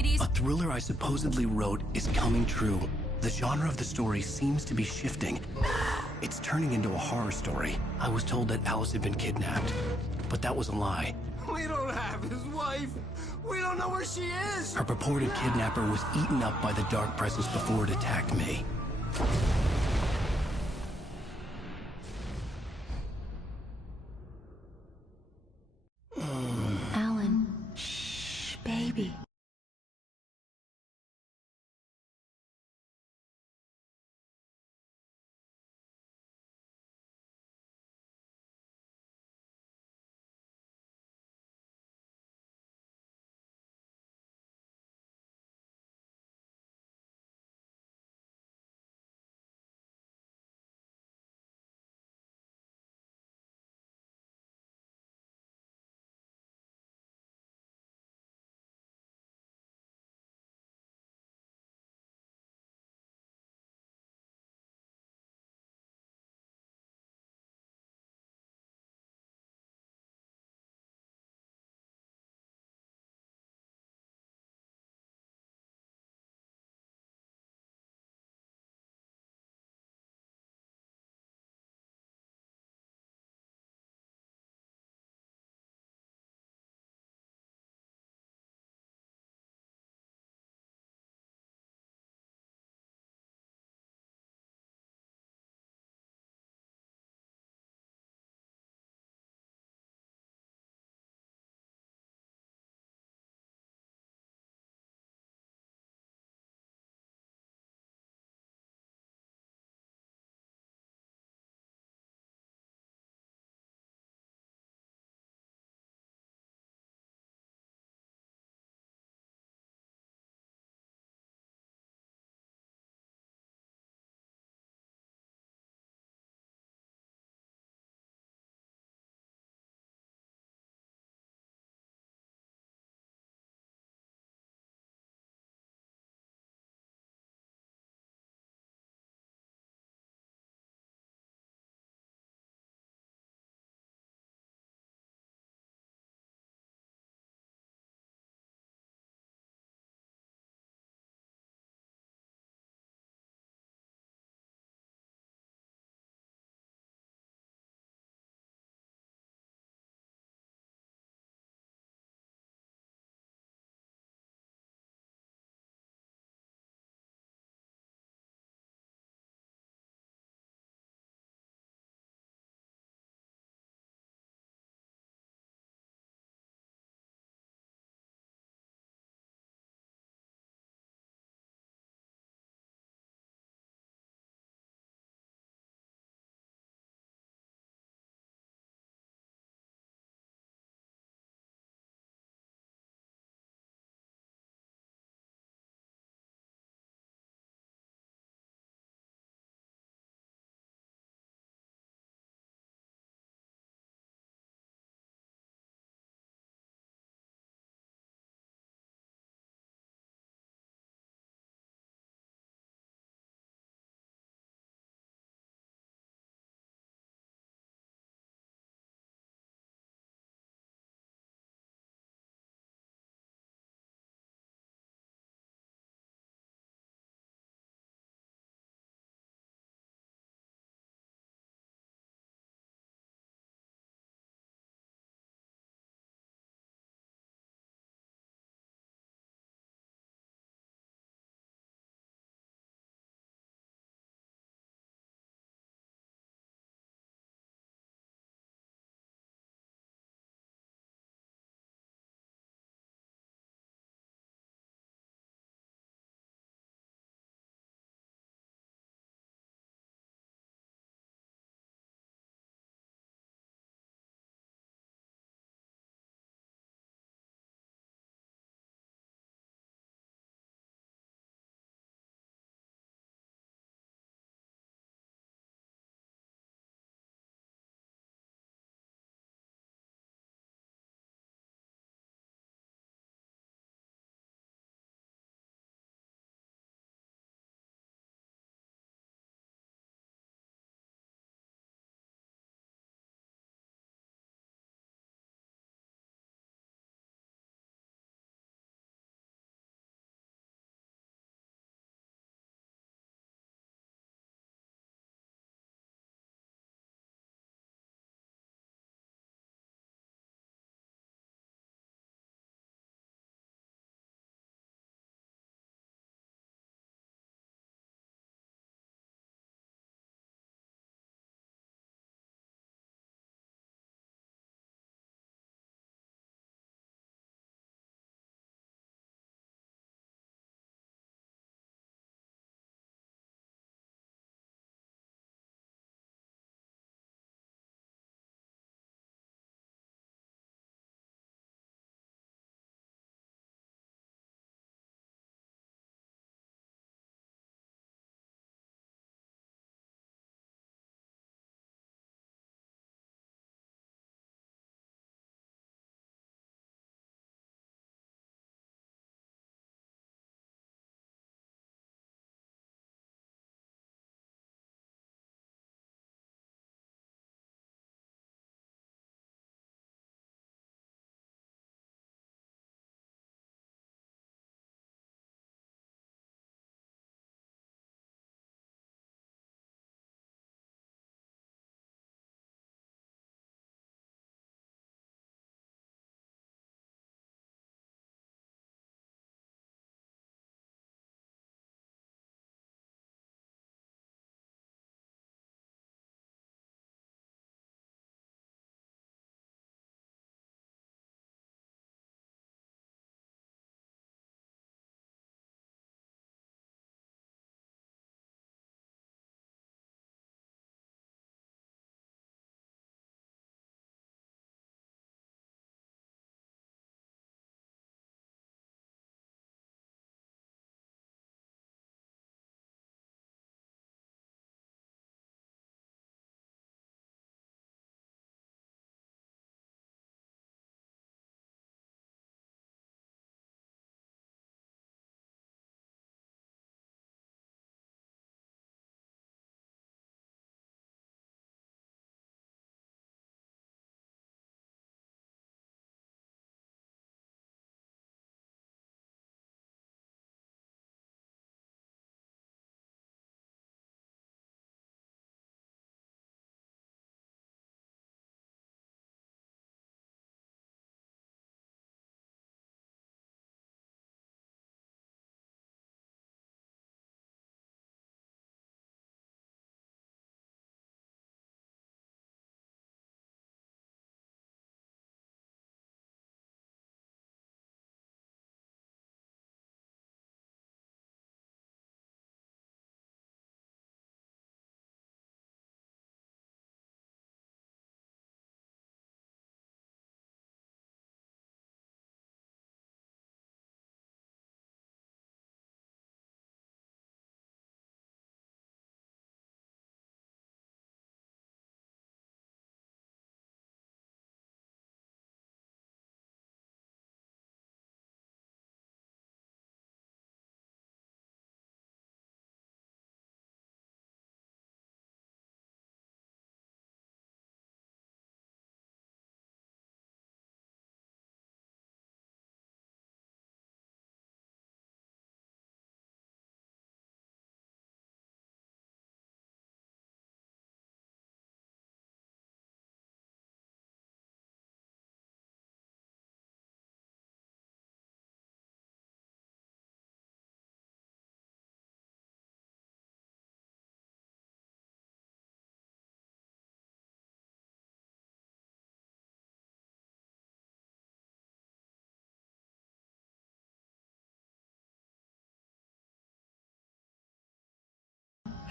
deputies. A thriller I supposedly wrote is coming true. The genre of the story seems to be shifting. It's turning into a horror story. I was told that Alice had been kidnapped, but that was a lie. We don't have his wife. We don't know where she is. Her purported kidnapper was eaten up by the dark presence before it attacked me. Alan, shh, baby.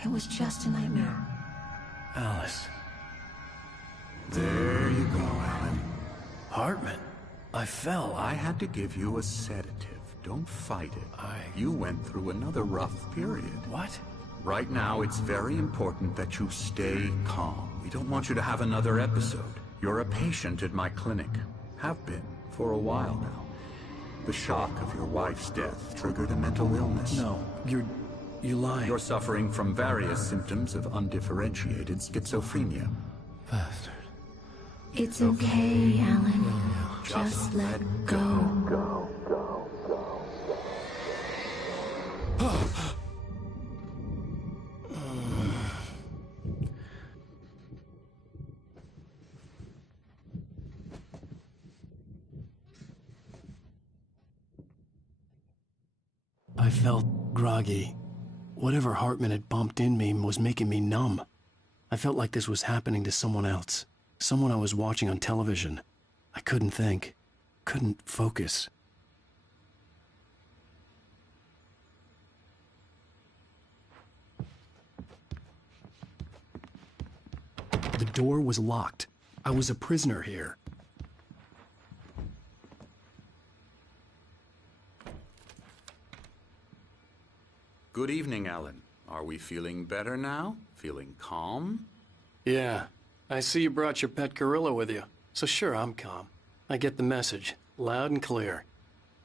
It was just a nightmare. Alice. There you go, Alan. Hartman. I fell. I had to give you a sedative. Don't fight it. You went through another rough period. What? Right now, it's very important that you stay calm. We don't want you to have another episode. You're a patient at my clinic. Have been for a while now. The shock of your wife's death triggered a mental illness. No, you're lying. You're suffering from various symptoms of undifferentiated schizophrenia. Bastard. It's okay, Alan. Just let go. I felt groggy. Whatever Hartman had bumped in me was making me numb. I felt like this was happening to someone else. Someone I was watching on television. I couldn't think. Couldn't focus. The door was locked. I was a prisoner here. Good evening, Alan. Are we feeling better now? Feeling calm? Yeah. I see you brought your pet gorilla with you. So sure, I'm calm. I get the message. Loud and clear.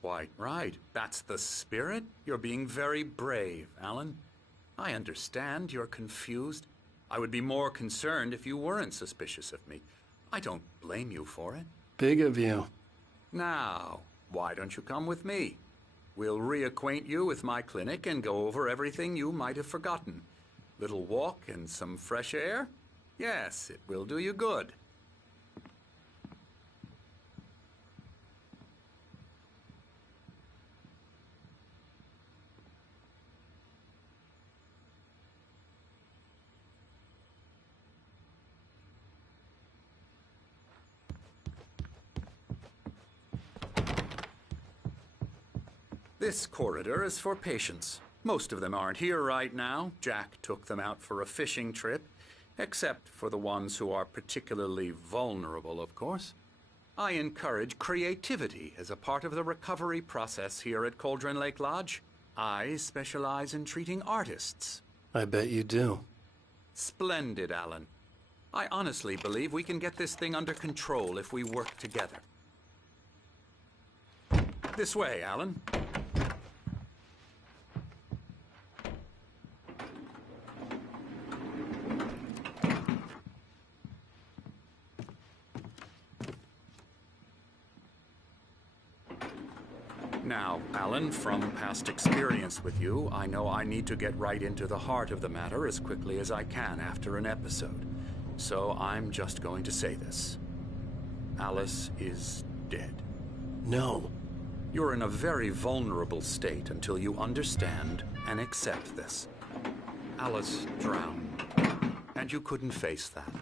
Quite right. That's the spirit. You're being very brave, Alan. I understand you're confused. I would be more concerned if you weren't suspicious of me. I don't blame you for it. Big of you. Now, why don't you come with me? We'll reacquaint you with my clinic and go over everything you might have forgotten. Little walk and some fresh air? Yes, it will do you good. This corridor is for patients. Most of them aren't here right now. Jack took them out for a fishing trip, except for the ones who are particularly vulnerable, of course. I encourage creativity as a part of the recovery process here at Cauldron Lake Lodge. I specialize in treating artists. I bet you do. Splendid, Alan. I honestly believe we can get this thing under control if we work together. This way, Alan. Now, Alan, from past experience with you, I know I need to get right into the heart of the matter as quickly as I can after an episode. So I'm just going to say this. Alice is dead. No. You're in a very vulnerable state until you understand and accept this. Alice drowned, and you couldn't face that.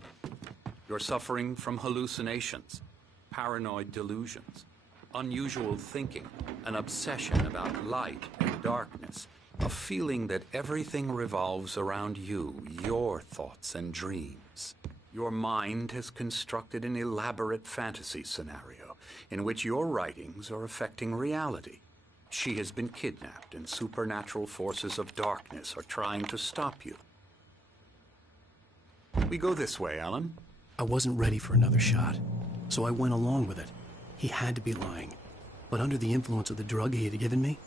You're suffering from hallucinations, paranoid delusions, unusual thinking, an obsession about light and darkness, a feeling that everything revolves around you, your thoughts and dreams. Your mind has constructed an elaborate fantasy scenario in which your writings are affecting reality. She has been kidnapped and supernatural forces of darkness are trying to stop you. We go this way, Alan. I wasn't ready for another shot, so I went along with it. He had to be lying. But under the influence of the drug he had given me,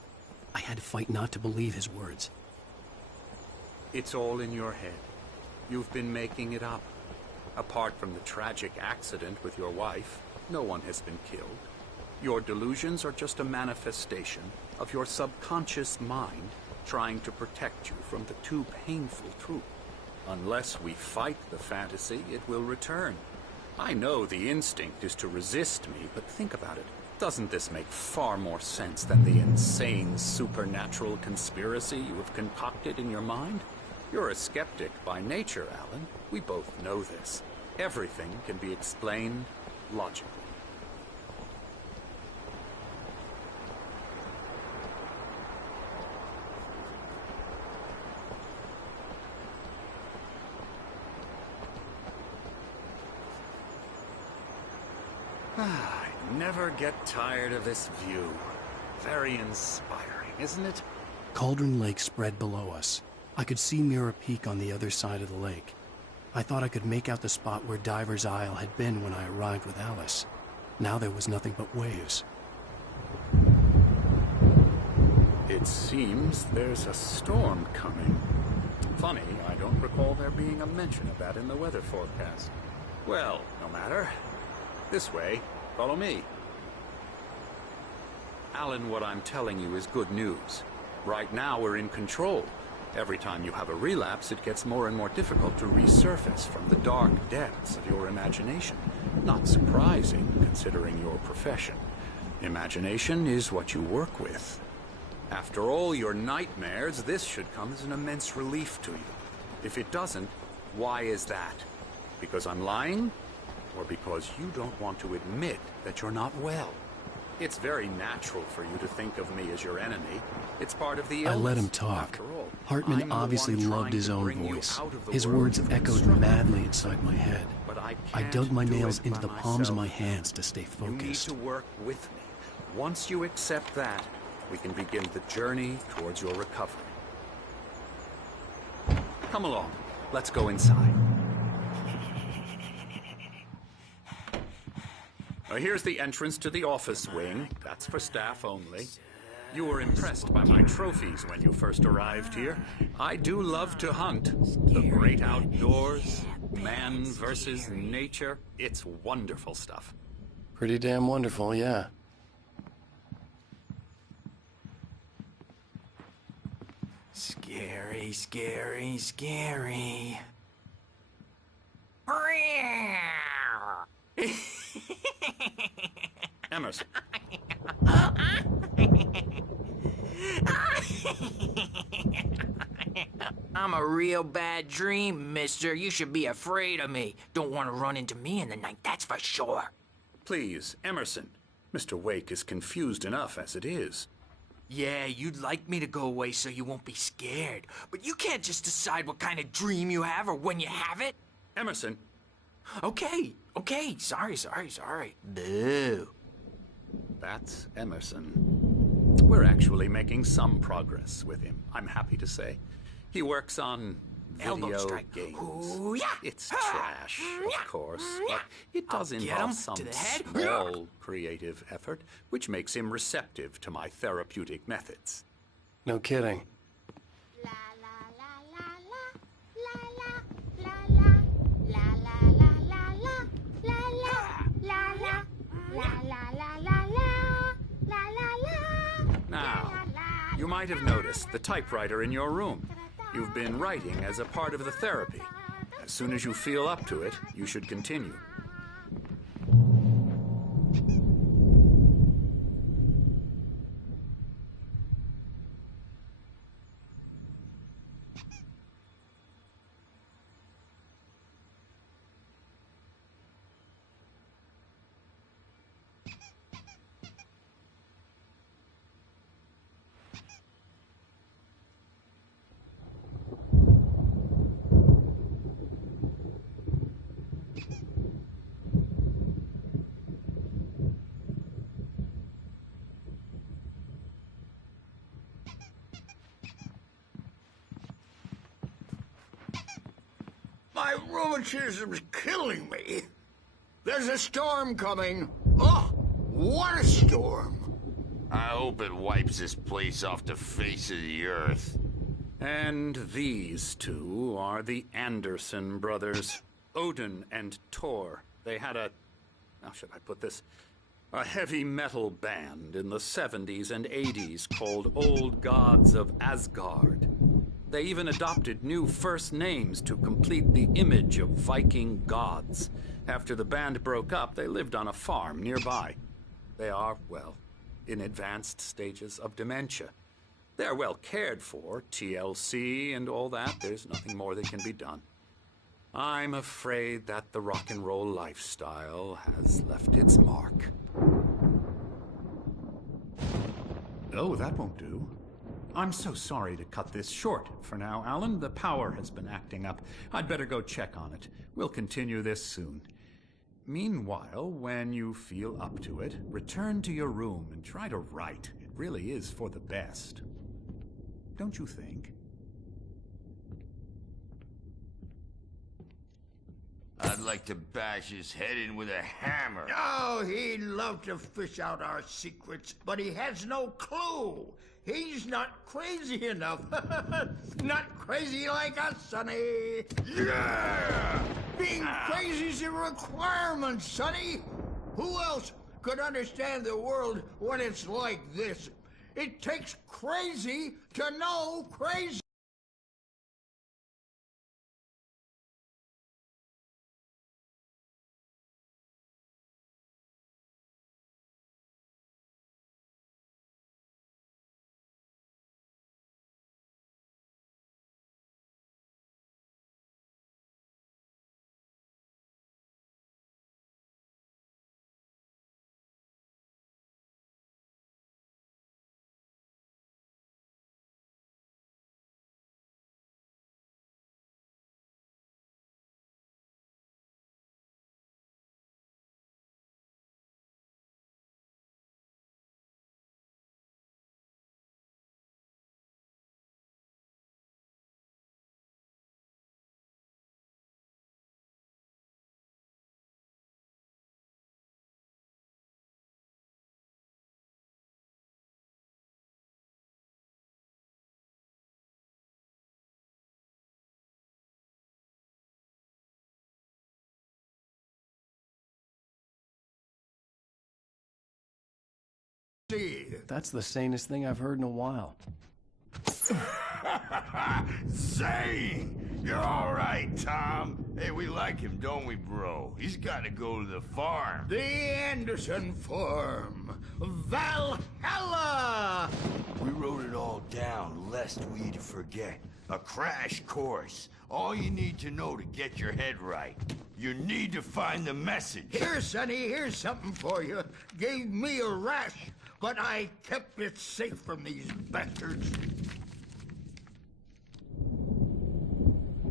I had to fight not to believe his words. It's all in your head. You've been making it up. Apart from the tragic accident with your wife, no one has been killed. Your delusions are just a manifestation of your subconscious mind trying to protect you from the too painful truth. Unless we fight the fantasy, it will return. I know the instinct is to resist me, but think about it. Doesn't this make far more sense than the insane supernatural conspiracy you have concocted in your mind? You're a skeptic by nature, Alan. We both know this. Everything can be explained logically. never get tired of this view. Very inspiring, isn't it? Cauldron Lake spread below us. I could see Mirror Peak on the other side of the lake. I thought I could make out the spot where Diver's Isle had been when I arrived with Alice. Now there was nothing but waves. It seems there's a storm coming. Funny, I don't recall there being a mention of that in the weather forecast. Well, no matter. This way. Follow me. Alan, what I'm telling you is good news. Right now we're in control. Every time you have a relapse, it gets more and more difficult to resurface from the dark depths of your imagination. Not surprising, considering your profession. Imagination is what you work with. After all your nightmares, this should come as an immense relief to you. If it doesn't, why is that? Because I'm lying? Or because you don't want to admit that you're not well? It's very natural for you to think of me as your enemy. It's part of the illness. I let him talk. After all, Hartman I'm the obviously one loved trying his to own bring you voice. out of the His world words you've echoed constructed. madly inside my head. But I I can't dug my do nails it into by the palms of myself. my hands to stay You need focused. to work with me. Once you accept that, we can begin the journey towards your recovery. Come along. Let's go inside. Here's the entrance to the office wing. That's for staff only. You were impressed by my trophies when you first arrived here. I do love to hunt. The great outdoors, man versus nature. It's wonderful stuff. Pretty damn wonderful, yeah. Scary, scary, scary. Emerson. I'm a real bad dream, mister. You should be afraid of me. Don't want to run into me in the night, that's for sure. Please, Emerson. Mr. Wake is confused enough as it is. Yeah, you'd like me to go away so you won't be scared. But you can't just decide what kind of dream you have or when you have it. Emerson. Okay. Sorry. Boo. That's Emerson. We're actually making some progress with him, I'm happy to say. He works on Elbow video strike. games. Ooh, yeah. It's trash, of course, but it does I'll get involve him some to the head. small creative effort, which makes him receptive to my therapeutic methods. No kidding. La la la la la la la la la la la la la la. Now, you might have noticed the typewriter in your room. You've been writing as a part of the therapy. As soon as you feel up to it, you should continue. My rheumatism's killing me. There's a storm coming. Oh, what a storm. I hope it wipes this place off the face of the earth. And these two are the Anderson brothers, Odin and Thor. They had how should I put this? A heavy metal band in the 70s and 80s called Old Gods of Asgard. They even adopted new first names to complete the image of Viking gods. After the band broke up, they lived on a farm nearby. They are, well, in advanced stages of dementia. They're well cared for, TLC and all that. There's nothing more that can be done. I'm afraid that the rock and roll lifestyle has left its mark. Oh, that won't do. I'm so sorry to cut this short for now, Alan. The power has been acting up. I'd better go check on it. We'll continue this soon. Meanwhile, when you feel up to it, return to your room and try to write. It really is for the best. Don't you think? I'd like to bash his head in with a hammer. Oh, he'd love to fish out our secrets, but he has no clue. He's not crazy enough. Not crazy like us, Sonny. Yeah! Being crazy's a requirement, Sonny. Who else could understand the world when it's like this? It takes crazy to know crazy. That's the sanest thing I've heard in a while. Zane! You're all right, Tom. Hey, we like him, don't we, bro? He's got to go to the farm. The Anderson Farm. Valhalla! We wrote it all down, lest we'd forget. A crash course. All you need to know to get your head right. You need to find the message. Here, Sonny, here's something for you. Gave me a rash, but I kept it safe from these bastards.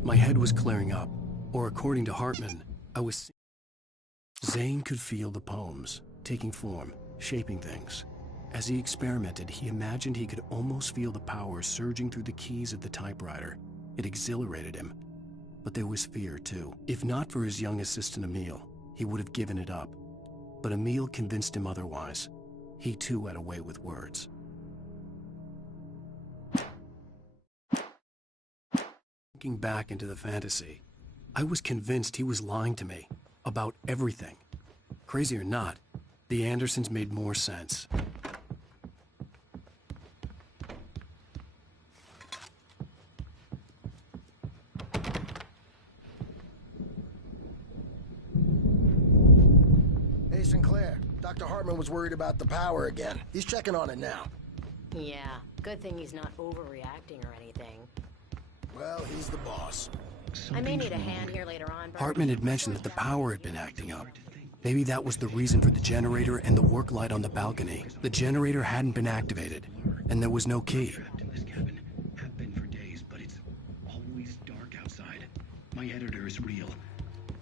My head was clearing up, or according to Hartman, I was... Zane could feel the poems, taking form, shaping things. As he experimented, he imagined he could almost feel the power surging through the keys of the typewriter. It exhilarated him. But there was fear, too. If not for his young assistant Emil, he would have given it up. But Emil convinced him otherwise. He, too, had a way with words. Looking back into the fantasy, I was convinced he was lying to me about everything. Crazy or not, the Andersons made more sense. Hey, Sinclair. Dr. Hartman was worried about the power again. He's checking on it now. Yeah, good thing he's not overreacting or anything. Well, he's the boss. I may need a hand here later on, but... Hartman had mentioned that the power had been acting up. Maybe that was the reason for the generator and the work light on the balcony. The generator hadn't been activated, and there was no key. Trapped in this cabin. Have been for days, but it's always dark outside. My editor is real.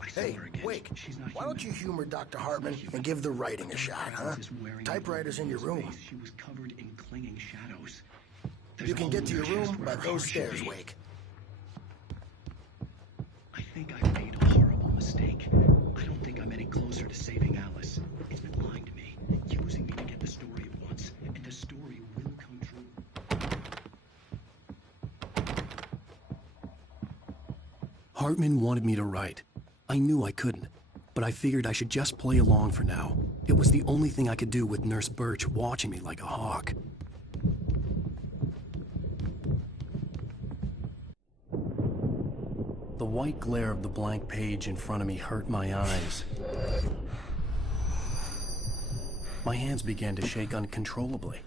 I saw Hey, her again. Wake, She's not why don't you human. humor Dr. Hartman and give the writing a shot, huh? Typewriter's in your room. She was covered in clinging shadows. You can get to your room by those stairs, Wake. I think I've made a horrible mistake. I don't think I'm any closer to saving Alice. It's been lying to me, using me to get the story it wants, and the story will come true. Hartman wanted me to write. I knew I couldn't, but I figured I should just play along for now. It was the only thing I could do with Nurse Birch watching me like a hawk. The white glare of the blank page in front of me hurt my eyes. My hands began to shake uncontrollably.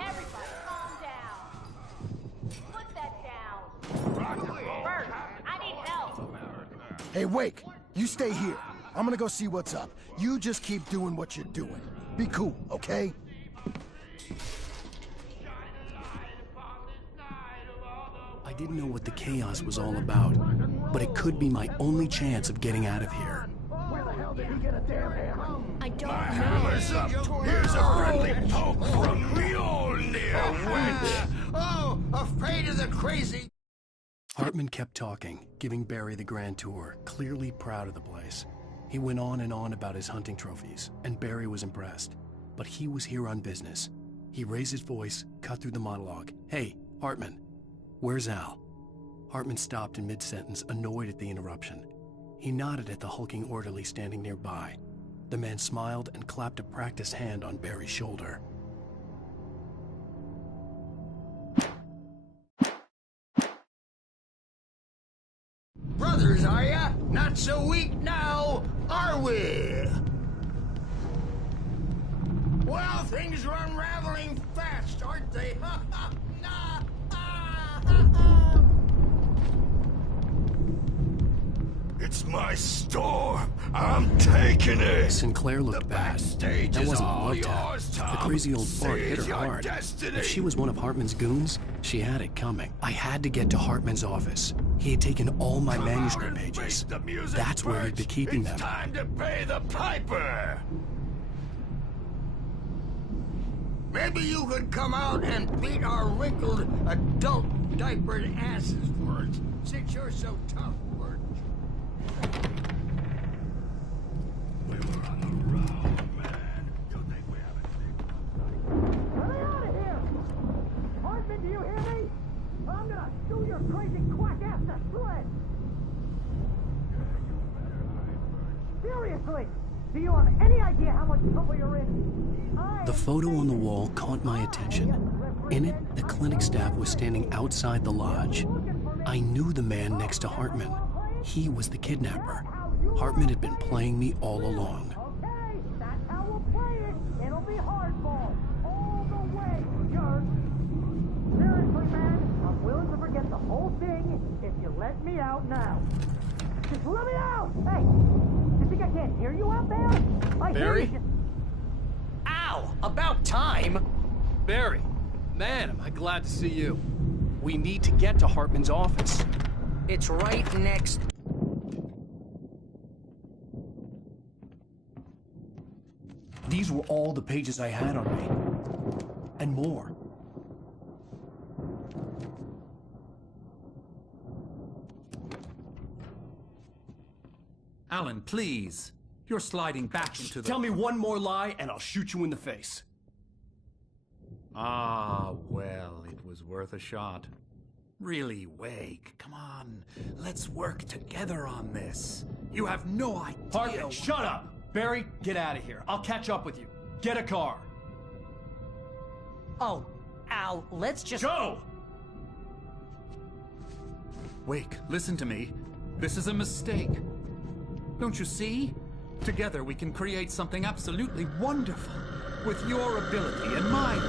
Everybody, calm down. Put that down. Bert, I need help. Hey, Wake, you stay here. I'm gonna go see what's up. You just keep doing what you're doing. Be cool, okay? I I didn't know what the chaos was all about, but it could be my only chance of getting out of here. Where the hell did he get a damn hammer? I don't know. Hammer's up. Here's a friendly poke from Mjolnir, wench. Oh, afraid of the crazy. Hartman kept talking, giving Barry the grand tour, clearly proud of the place. He went on and on about his hunting trophies, and Barry was impressed. But he was here on business. He raised his voice, cut through the monologue. Hey, Hartman, where's Al? Hartman stopped in mid-sentence, annoyed at the interruption. He nodded at the hulking orderly standing nearby. The man smiled and clapped a practiced hand on Barry's shoulder. Brothers, are ya? Not so weak now, are we? Well, things are unraveling fast, aren't they? It's my store. I'm taking it. Sinclair looked bad. Backstage That is wasn't all love yours, tactics. The Tom. crazy old fart hit Seize her your hard. destiny. If she was one of Hartman's goons, she had it coming. I had to get to Hartman's office. He had taken all my Come manuscript out and pages. face the music, That's where he'd be Birch. keeping It's them. time to pay the piper. Maybe you could come out and beat our wrinkled, adult diapered asses for us, since you're so tough, Birch. We were on the road, man. You think we haven't seen Get me out of here! Hartman, do you hear me? I'm gonna shoot your crazy quack ass to shreds! Seriously! Do you have any idea how much trouble you're in? The photo on the wall caught my attention. In it, the clinic staff was standing outside the lodge. I knew the man next to Hartman. He was the kidnapper. Hartman had been playing me all along. Okay, that's how we'll play it. It'll be hardball. All the way, jerk. Seriously, man, I'm willing to forget the whole thing if you let me out now. Just let me out! Hey, you think I can't hear you out there? I Barry? hear you. Ow! About time! Barry, man, am I glad to see you. We need to get to Hartman's office. It's right next. These were all the pages I had on me. And more. Alan, please. You're sliding back into the... Tell me one more lie and I'll shoot you in the face. Ah, well, it was worth a shot. Really, Wake, come on. Let's work together on this. You have no idea... Hartman, shut up! Barry, get out of here. I'll catch up with you. Get a car. Oh, Al, let's just... Go! Wake, listen to me. This is a mistake. Don't you see? Together we can create something absolutely wonderful. With your ability and mine.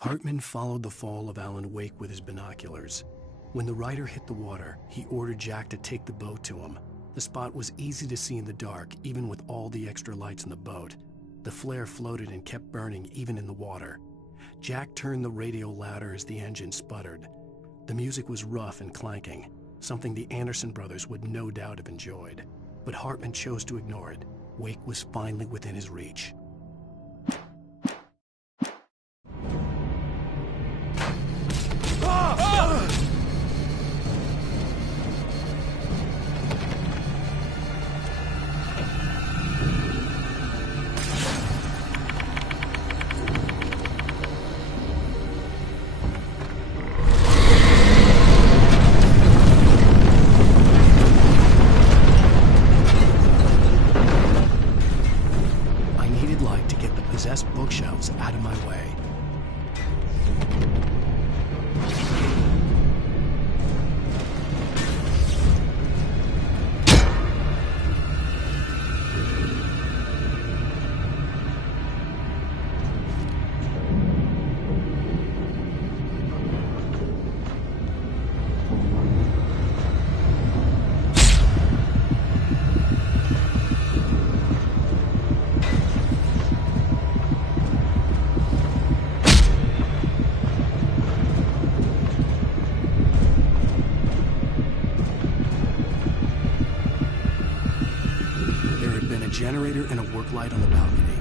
Hartman followed the fall of Alan Wake with his binoculars. When the rider hit the water, he ordered Jack to take the boat to him. The spot was easy to see in the dark, even with all the extra lights in the boat. The flare floated and kept burning even in the water. Jack turned the radio louder as the engine sputtered. The music was rough and clanking, something the Anderson brothers would no doubt have enjoyed. But Hartman chose to ignore it. Wake was finally within his reach. I needed light to get the possessed bookshelves out of my way. generator and a work light on the balcony.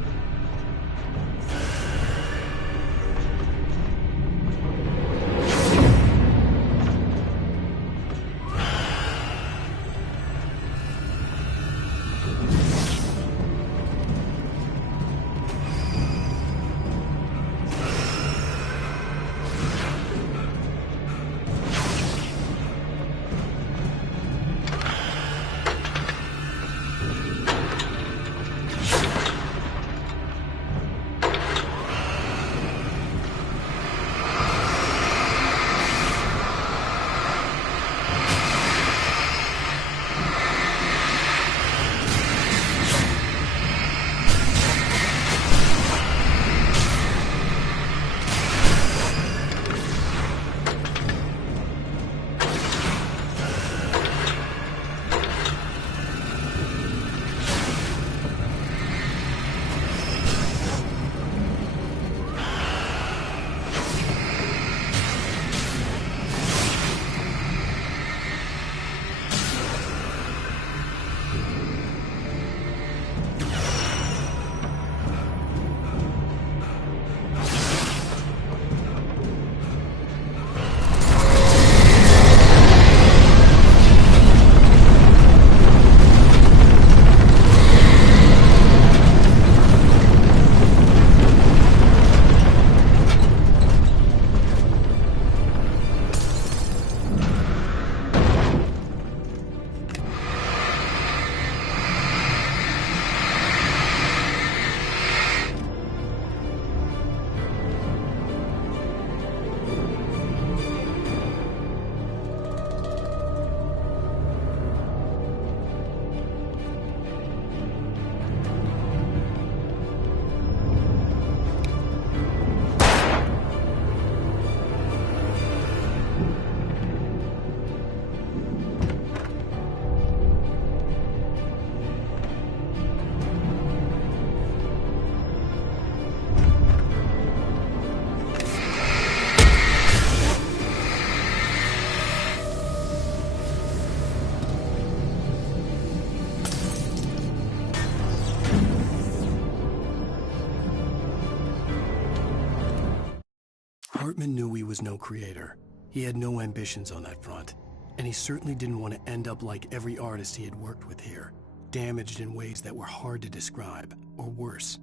Hartman knew he was no creator. He had no ambitions on that front. And he certainly didn't want to end up like every artist he had worked with here, damaged in ways that were hard to describe, or worse.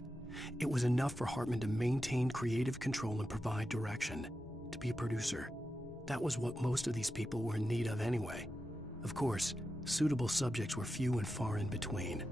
It was enough for Hartman to maintain creative control and provide direction, to be a producer. That was what most of these people were in need of anyway. Of course, suitable subjects were few and far in between.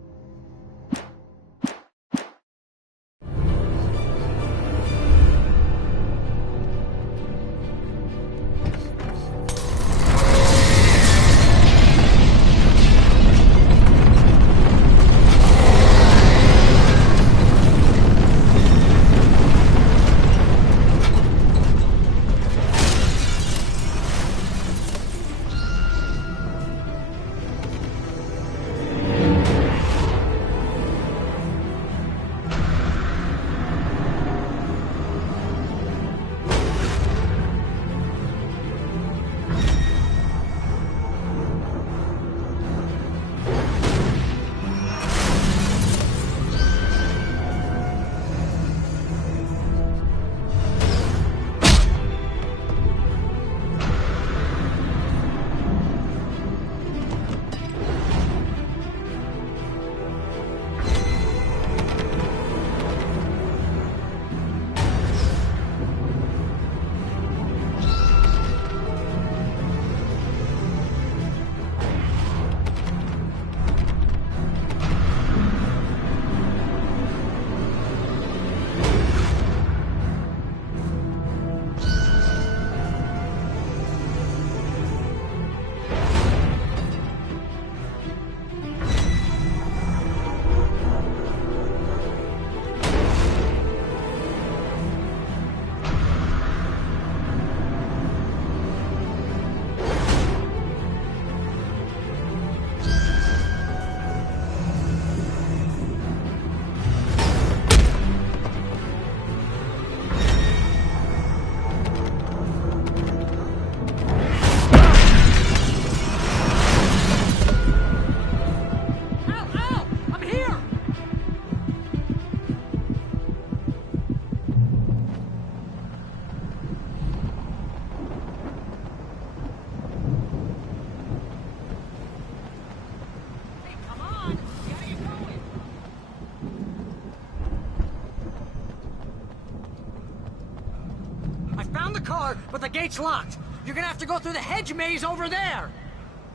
found the car, but the gate's locked. You're gonna have to go through the hedge maze over there.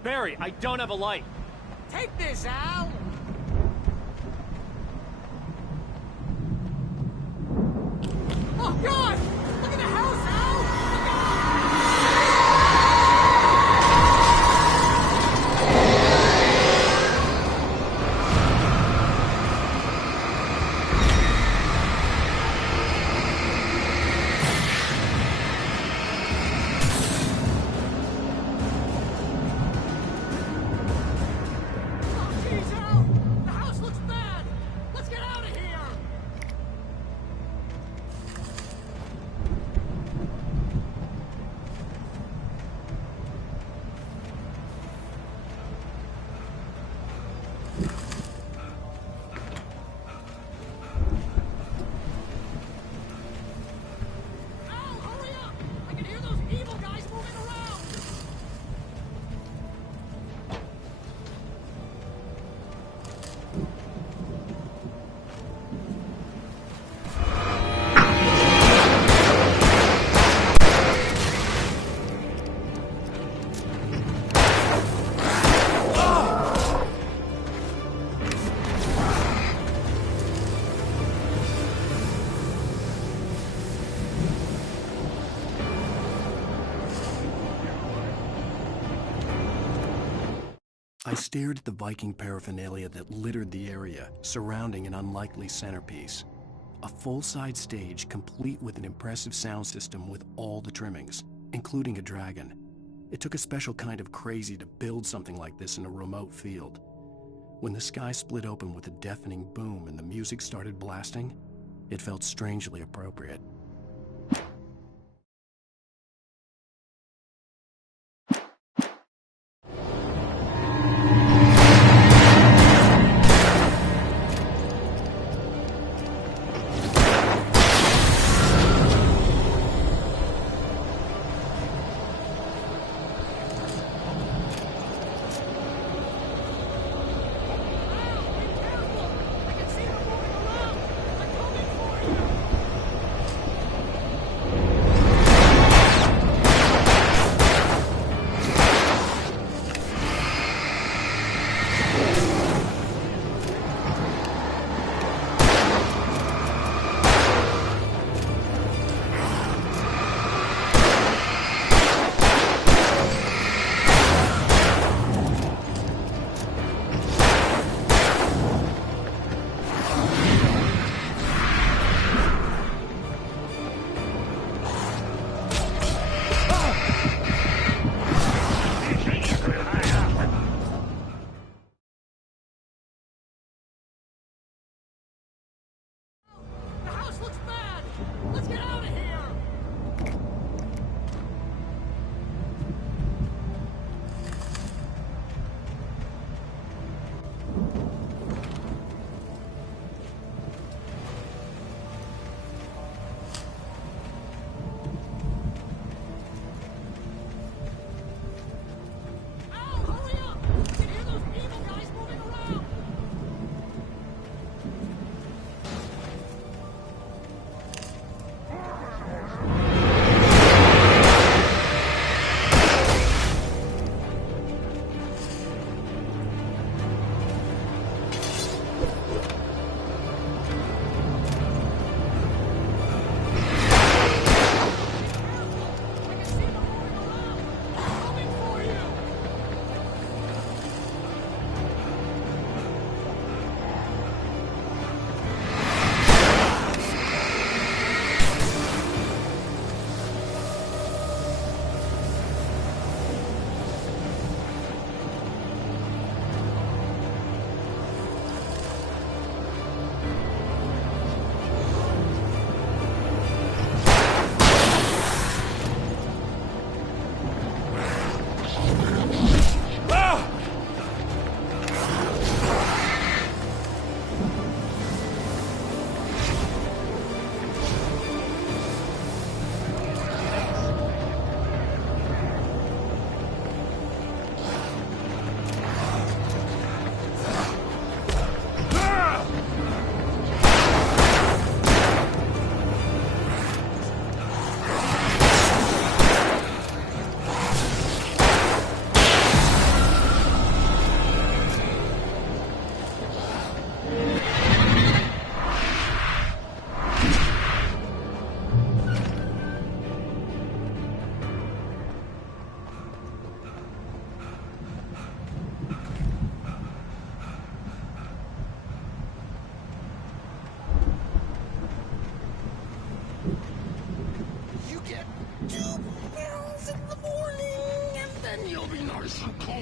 Barry, I don't have a light. Take this, Al. Oh, God! Look at the house, Al! I stared at the Viking paraphernalia that littered the area, surrounding an unlikely centerpiece. A full-side stage complete with an impressive sound system with all the trimmings, including a dragon. It took a special kind of crazy to build something like this in a remote field. When the sky split open with a deafening boom and the music started blasting, it felt strangely appropriate. be nice and calm.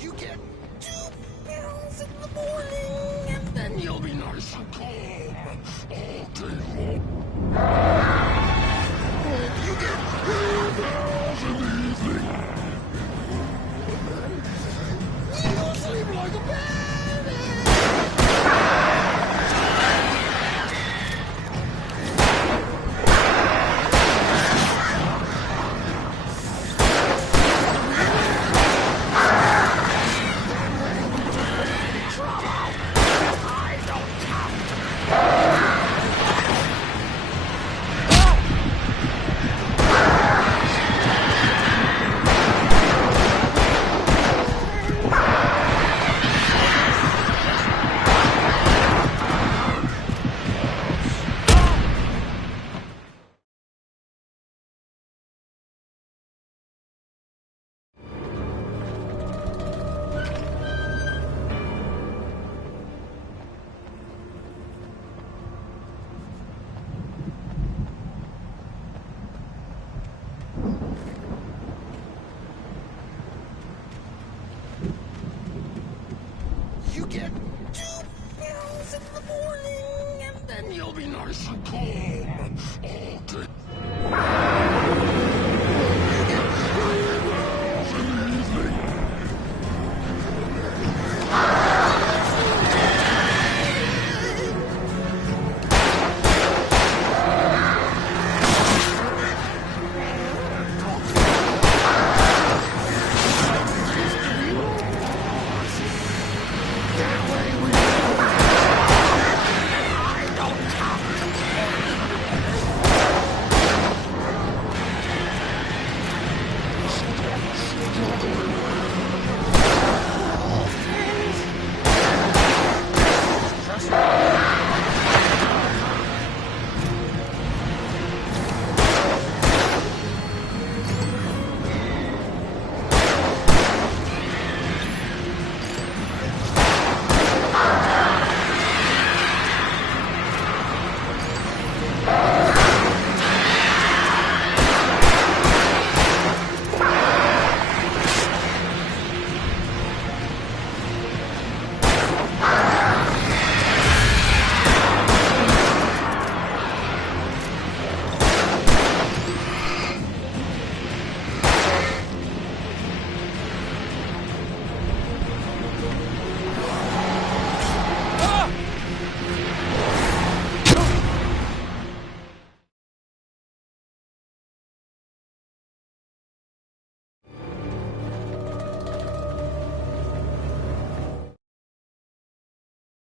You get 2 pills in the morning, and then you'll be nice and calm all day long. You get 3 pills in the evening. You'll sleep like a baby. You get 2 pills in the morning, and then you'll be nice and calm all day.